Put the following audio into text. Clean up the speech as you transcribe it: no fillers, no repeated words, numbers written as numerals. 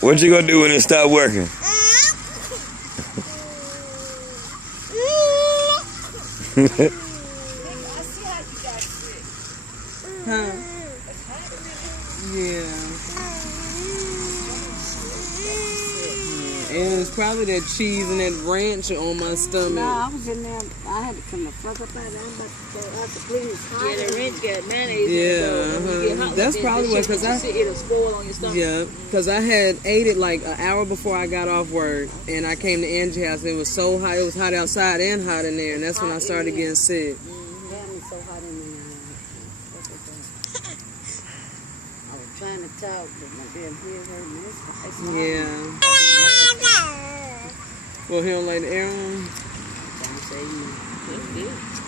What you gonna do when it stop working? Huh? Yeah. And it's probably that cheese and that ranch on my stomach. No, I was in there. I had to come the fuck up out of there. I'm about to go out to please. Yeah, the ranch got mayonnaise. Yeah, that's probably what, because it'll spoil on your stomach. Yeah, because I had ate it like an hour before I got off work, and I came to Angie's house, and it was so hot. It was hot outside and hot in there, and that's when I started getting sick. Damn, it's so hot in there. I was trying to talk, but my damn head hurt me. Yeah. Well, he don't like the air on? Don't say you. That's good.